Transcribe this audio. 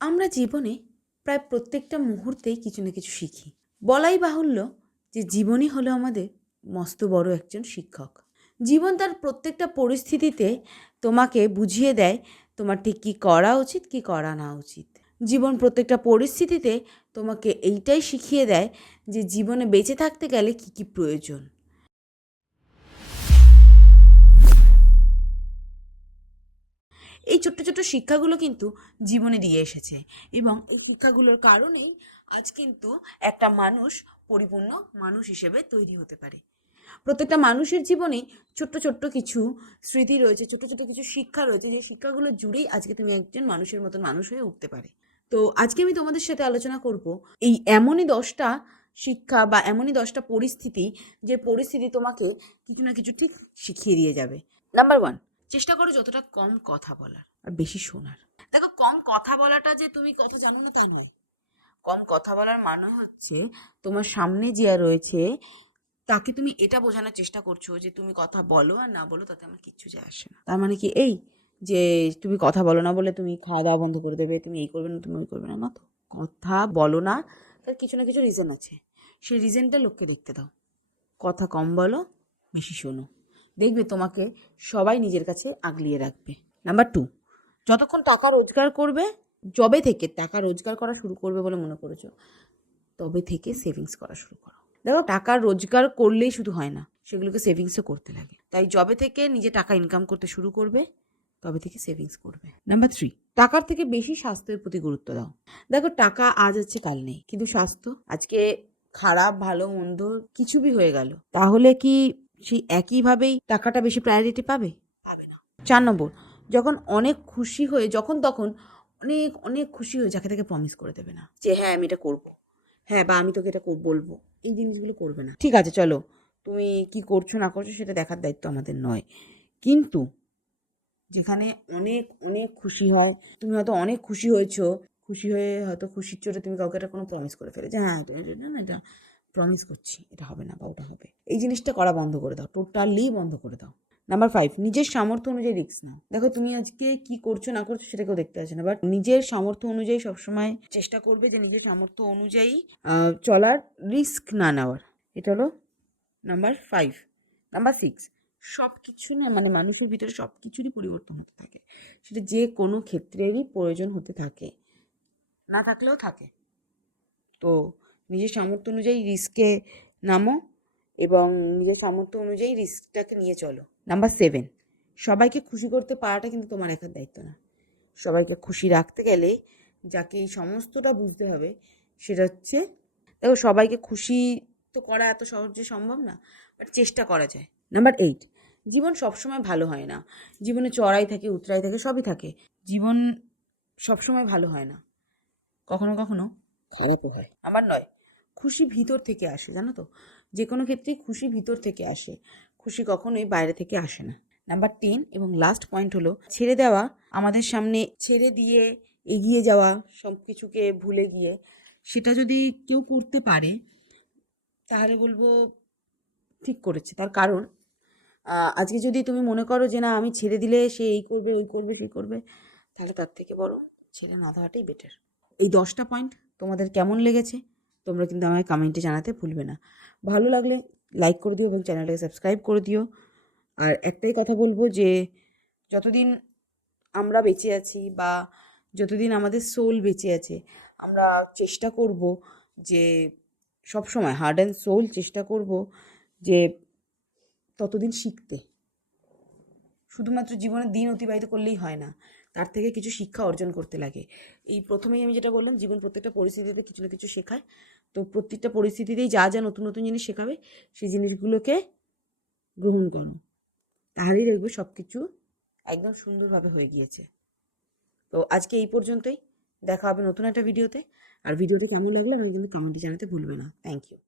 আমরা জীবনে প্রায় প্রত্যেকটা মুহূর্তেই কিছু না কিছু শিখি। বলাই বাহুল্য যে জীবনই হলো আমাদের মস্ত বড় একজন শিক্ষক। জীবন তার প্রত্যেকটা পরিস্থিতিতে তোমাকে বুঝিয়ে দেয় তোমার ঠিক কী করা উচিত, কী করা না উচিত। জীবন প্রত্যেকটা পরিস্থিতিতে তোমাকে এইটাই শিখিয়ে দেয় যে জীবনে বেঁচে থাকতে গেলে কী কী প্রয়োজন। এই ছোট্ট ছোট্ট শিক্ষাগুলো কিন্তু জীবনে দিয়ে এসেছে এবং এই শিক্ষাগুলোর কারণেই আজ কিন্তু একটা মানুষ পরিপূর্ণ মানুষ হিসেবে তৈরি হতে পারে। প্রত্যেকটা মানুষের জীবনেই ছোট্ট ছোট্ট কিছু স্মৃতি রয়েছে, ছোট্ট ছোট্ট কিছু শিক্ষা রয়েছে, যে শিক্ষাগুলো জুড়েই আজকে তুমি একজন মানুষের মতন মানুষ হয়ে উঠতে পারে। তো আজকে আমি তোমাদের সাথে আলোচনা করব এই এমনই 10টা শিক্ষা বা এমনই 10টা পরিস্থিতি, যে পরিস্থিতি তোমাকে কিছু না কিছু ঠিক শিখিয়ে দিয়ে যাবে। নাম্বার 1, চেষ্টা করো যতটা কম কথা বলার আর বেশি শোনার। দেখো, কম কথা বলাটা যে তুমি কথা জানো না তা নয়। কম কথা বলার মানে হচ্ছে তোমার সামনে যে রয়েছে তাকে তুমি এটা বোঝানোর চেষ্টা করছো যে তুমি কথা বলো আর না বলো তাতে আমার কিচ্ছু যায় আসে না। তার মানে কি এই যে তুমি কথা বলো না বলে তুমি খাওয়া দাওয়া বন্ধ করে দেবে, তুমি এই করবে না, তুমি ওই করবে না? না তো, কথা বলো না, তার কিছু না কিছু রিজন আছে। সেই রিজনটা লোককে দেখতে দাও। কথা কম বলো, বেশি শোনো, দেখবে তোমাকে সবাই নিজের কাছে আগলিয়ে রাখবে। নাম্বার 2, যতক্ষণ টাকা রোজগার করবে, যবে থেকে টাকা রোজগার করা শুরু করবে বলে মনে করেছো, তবে থেকে সেভিংস করা শুরু করো। দেখো, টাকা রোজগার করলেই শুধু হয় না, সেগুলোকে সেভিংসও করতে লাগে। তাই যবে থেকে নিজে টাকা ইনকাম করতে শুরু করবে, তবে থেকে সেভিংস করবে। নাম্বার 3, টাকার থেকে বেশি স্বাস্থ্যের প্রতি গুরুত্ব দাও। দেখো, টাকা আজ আছে কাল নেই, কিন্তু স্বাস্থ্য আজকে খারাপ ভালো মন্দ কিছু বি হয়ে গেল, তাহলে কি সেই একইভাবেই টাকাটা বেশি প্রায়োরিটি পাবে? পাবে না। 4 নম্বর, যখন অনেক খুশি হয়ে যখন তখন অনেক অনেক খুশি হয়ে যাকে তাকে প্রমিস করে দেবে না যে হ্যাঁ আমি এটা করবো, হ্যাঁ বা আমি তোকে এটা বলবো। এই জিনিসগুলো করবে না। ঠিক আছে, চলো, তুমি কি করছো না করছো সেটা দেখার দায়িত্ব আমাদের নয়, কিন্তু যেখানে অনেক অনেক খুশি হয়, তুমি হয়তো অনেক খুশি হয়েছো, খুশি হয়ে হয়তো খুশির চোটে তুমি কাউকে একটা কোনো প্রমিস করে ফেলে যে হ্যাঁ এটা প্রমিস করছি, এটা হবে না বা ওটা হবে। এই জিনিসটা করা বন্ধ করে দাও, টোটালি বন্ধ করে দাও। নাম্বার 5, নিজের সামর্থ্য অনুযায়ী রিস্ক নাও। দেখো, তুমি আজকে কি করছো না করছো সেটা কেউ দেখতে আসে না, বাট নিজের সামর্থ্য অনুযায়ী সবসময় চেষ্টা করবে যে নিজের সামর্থ্য অনুযায়ী চলার, রিস্ক না নেওয়ার। এটা হলো নাম্বার 5। নাম্বার 6, সব কিছু না মানে মানুষের ভিতরে সব কিছুরই পরিবর্তন হতে থাকে, সেটা যে কোনো ক্ষেত্রেরই প্রয়োজন হতে থাকে, না থাকলেও থাকে। তো নিজের সামর্থ্য অনুযায়ী রিস্কে নামো এবং নিজের সামর্থ্য অনুযায়ী রিস্কটাকে নিয়ে চলো। নাম্বার 7, সবাইকে খুশি করতে পারাটা কিন্তু তোমার একার দায়িত্ব না। সবাইকে খুশি রাখতে গেলে যাকে এই সমস্তটা বুঝতে হবে সেটা হচ্ছে, দেখো, সবাইকে খুশি তো করা এত সহজে সম্ভব না, বাট চেষ্টা করা যায়। নাম্বার 8, জীবন সবসময় ভালো হয় না। জীবনে চড়াই থাকে, উতরাই থাকে, সবই থাকে। জীবন সবসময় ভালো হয় না, কখনো কখনো খারাপও হয়। নাম্বার 9, খুশি ভিতর থেকে আসে, জানো তো, যে কোনো ক্ষেত্রেই খুশি ভিতর থেকে আসে, খুশি কখনোই বাইরে থেকে আসে না। নাম্বার 10 এবং লাস্ট পয়েন্ট হলো ছেড়ে দেওয়া। আমাদের সামনে ছেড়ে দিয়ে এগিয়ে যাওয়া, সব কিছুকে ভুলে গিয়ে, সেটা যদি কেউ করতে পারে তাহলে বলবো ঠিক করেছে। তার কারণ আজকে যদি তুমি মনে করো যে না আমি ছেড়ে দিলে সে এই করবে ওই করবে সেই করবে, তাহলে তার থেকে বরং ছেড়ে না দেওয়াটাই বেটার। এই 10টা পয়েন্ট তোমাদের কেমন লেগেছে তোমরা কিন্তু আমায় কমেন্টে জানাতে ভুলবে না। ভালো লাগলে লাইক করে দিও এবং চ্যানেলটাকে সাবস্ক্রাইব করে দিও। আর একটাই কথা বলবো যে যতদিন আমরা বেঁচে আছি বা যতদিন আমাদের সোল বেঁচে আছে, আমরা চেষ্টা করব যে সবসময় হার্ট অ্যান্ড সোল চেষ্টা করব যে ততদিন শিখতে। শুধুমাত্র জীবনের দিন অতিবাহিত করলেই হয় না, তার থেকে কিছু শিক্ষা অর্জন করতে লাগে। এই প্রথমেই আমি যেটা বললাম, জীবন প্রত্যেকটা পরিস্থিতিতে কিছু না কিছু শেখায়। তো প্রত্যেকটা পরিস্থিতিতেই যা যা নতুন নতুন জিনিস শেখাবে সেই জিনিসগুলোকে গ্রহণ করো, তাহলেই দেখবে সব কিছু একদম সুন্দরভাবে হয়ে গিয়েছে। তো আজকে এই পর্যন্তই, দেখা হবে নতুন একটা ভিডিওতে। আর ভিডিওটি কেমন লাগলো আমি কিন্তু কমেন্টে জানাতে ভুলবে না। Thank you.